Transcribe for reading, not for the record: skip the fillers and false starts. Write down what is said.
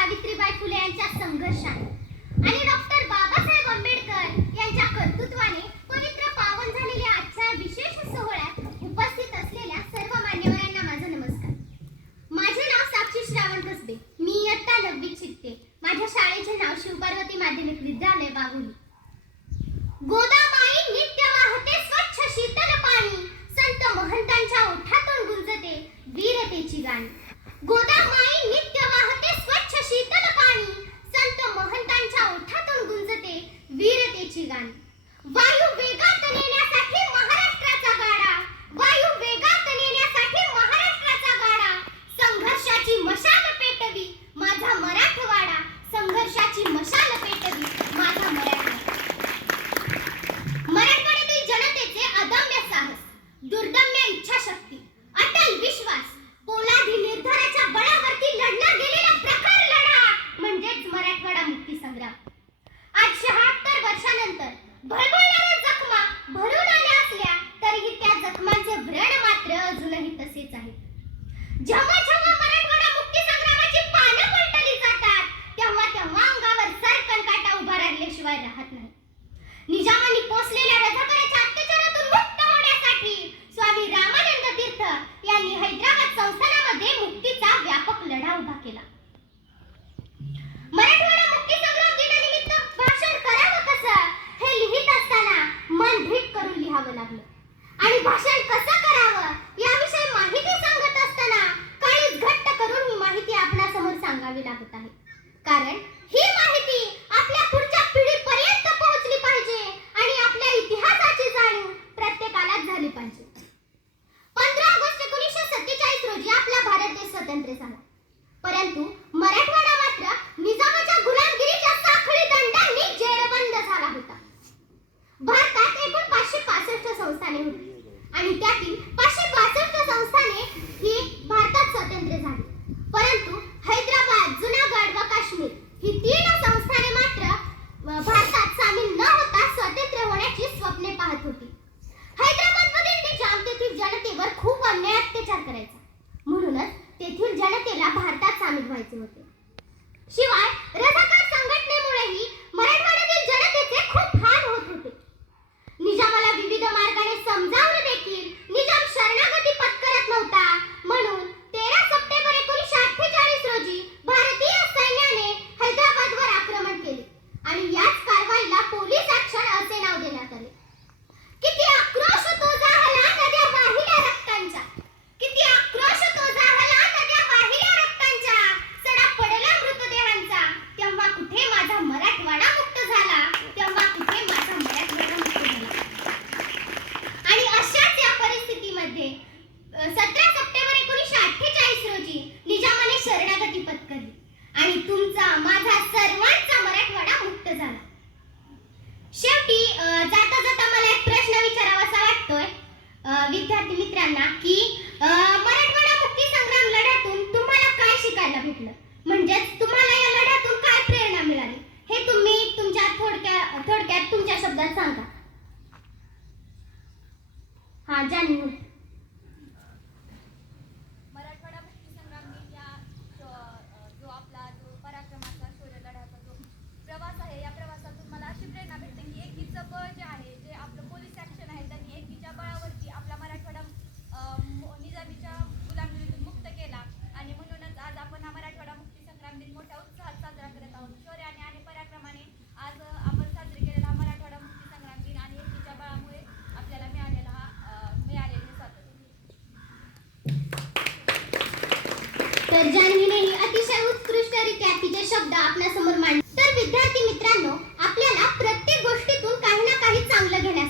सावित्रीबाई फुले यांच्या संघर्षाने आणि डॉक्टर बाबासाहेब आंबेडकर यांच्या कर्तृत्वाने पवित्र पावन झालेल्या आजच्या विशेष सोहळ्यात उपस्थित असलेल्या सर्व मान्यवरांना माझा नमस्कार. माझे नाव साक्षी श्रावण कसबे. मी इयत्ता 9वीत शिकते. माझ्या शाळेचे नाव शिवपार्वती माध्यमिक विद्यालय बागुली. गोदामाई नित्य वाहते स्वच्छ शीतल पाणी, संत महंतांच्या ओठातून गुंजते वीरतेची गाणी. गोदामाई नित्य वाहते स्वच्छ शीतल पाणी, संत महंतांच्या ओठातून गुंजते वीरतेची गाणी. वायू वेगात नेण्यासाठी महाराष्ट्राचा गाडा, वायू वेगात नेण्यासाठी महाराष्ट्राचा गाडा, संघर्षाची मशाल पेटवी माझा मराठवाडा, संघर्षाची मशाल पेटवी माझा मराठवाडा. मराठवाड्यातील जनतेचे अदम्य साहस, दुर्दम्य इच्छाशक्ती, अटल विश्वास, पोलादी निर्धाराच्या बळावरती लढला गेलेला प्रखर लढा म्हणजेच मराठवाडा मुक्ती संग्राम. आज 76 वर्षानंतर भळभळणाऱ्या जखमा भरून आल्या असल्या तरीही त्या जखमांचे व्रण मात्र अजूनही तसेच आहे. जेव्हा जेव्हा मराठवाडा मुक्ती संग्रामाची पानं पलटली जातात तेव्हा तेव्हा अंगावर सरकन काटा उभा राहिल्याशिवाय राहत नाही. निजामांनी पोसलेल्या रझाकाराच्या अत्याचारातून मुक्त होण्यासाठी स्वामी रामानंद तीर्थ यांनी हैदराबाद संस्थानामध्ये मुक्तीचा व्यापक लढा उभा केला. मराठवाडा मुक्ती संग्राम दिनानिमित्त भाषण करावं कसं हे लिहित असताना मन धीट करून लिहावं लागलं आणि भाषण कसं करावं याविषयी माहिती सांगत असताना काळीच घट्ट करून ही माहिती आपणासमोर सांगावी लागत आहे. कारण ही माहिती आपल्या पुढच्या पिढीपर्यंत पोहोचली पाहिजे आणि आपल्या इतिहासाची जाणीव प्रत्येकालाच झाली पाहिजे. 15 ऑगस्ट 1947 रोजी आपला भारत देश स्वतंत्र झाला. परंतु मराठवाडा मात्र निजामाच्या गुलामगिरीच्या साखळी दंडांनी जेरबंद झाला होता. भारतात एकूण 565 संस्थाने होती आणि त्यातील 562 संस्थाने ही भारतात स्वतंत्र झाली. परंतु हैदराबाद, जुनागड व काश्मीर ही 3 संस्थाने मात्र भारतात सामील न होता स्वतंत्र होण्याची स्वप्ने पाहत होती. हैदराबादमधील निजाम तेथील जनतेवर खूप अन्याय अत्याचार करायचा. म्हणूनच तेथील जनतेला भारतात सामील व्हायचे होते. शिवाय रझाकार संघटनेमुळेही मराठवाड्यातील जनतेचे खूप हाल होत होते. निजामाला विविध मार्गाने समजावून देखील निजाम शरणागती पत्करत नव्हता. म्हणून 13 सप्टेंबर 1948 रोजी भारतीय सैन्याने हैदराबादवर आक्रमण केले आणि याच कारवाईला पोलीस ऍक्शन असे नाव देण्यात आले. किती आक्रोश तो जाहला नद्या वाहिल्या रक्तांच्या, किती आक्रोश तो जाहला नद्या वाहिल्या रक्तांच्या, सडा पडला मृतदेहांचा, तेव्हा कुठे माझा मराठवाडा मुक्त झाला, तेव्हा कुठे माझा मराठवाडा मुक्त झाला. आणि अशाच या परिस्थितीमध्ये 17 सप्टेंबर 1948 रोजी निजामाने शरणागती पत्करली आणि तुमचा माझा सर्वांचा मराठवाडा मुक्त झाला. शेवटी जाता जाता मला एक प्रश्न विचारावासा वाटतोय विद्यार्थी मित्रांना की मराठवाडा मुक्ती संग्राम लढ्यातून तुम्हाला काय शिकायला भेटलं, म्हणजेच तुम्हाला या लढ्यातून काय प्रेरणा मिळाली हे तुम्ही तुमच्या थोडक्यात तुमच्या शब्दात सांगा. हा जान्हवी. मराठवाडा मुक्ती संग्राम दिन या जो आपला जो पराक्रमाचा शौर्य लढ्याचा जो प्रवास आहे या प्रवासातून मला अशी प्रेरणा भेटते की एकीचं बळ जे आहे, जे आपलं पोलीस ऍक्शन आहे त्यांनी एकीच्या बळावरती आपला मराठवाडा निजामीच्या गुलामगिरीतून मुक्त केला आणि म्हणूनच आज आपण हा मराठवाडा मुक्ती संग्राम दिन मोठ्या उत्साहात साजरा करत आहोत. शौर्याने आणि पराक्रमाने आज आपण साजरी केलेला हा मराठवाडा मुक्ती संग्राम दिन आणि एकीच्या बळामुळे आपल्याला मिळालेले स्वातंत्र्य. तर जान्हवीनेही अतिशय उत्कृष्टरित्या तिचे शब्द आपल्यासमोर मांडले. तर विद्यार्थी मित्रांनो, आपल्याला प्रत्येक गोष्टीतून काही ना काही चांगलं घेण्यास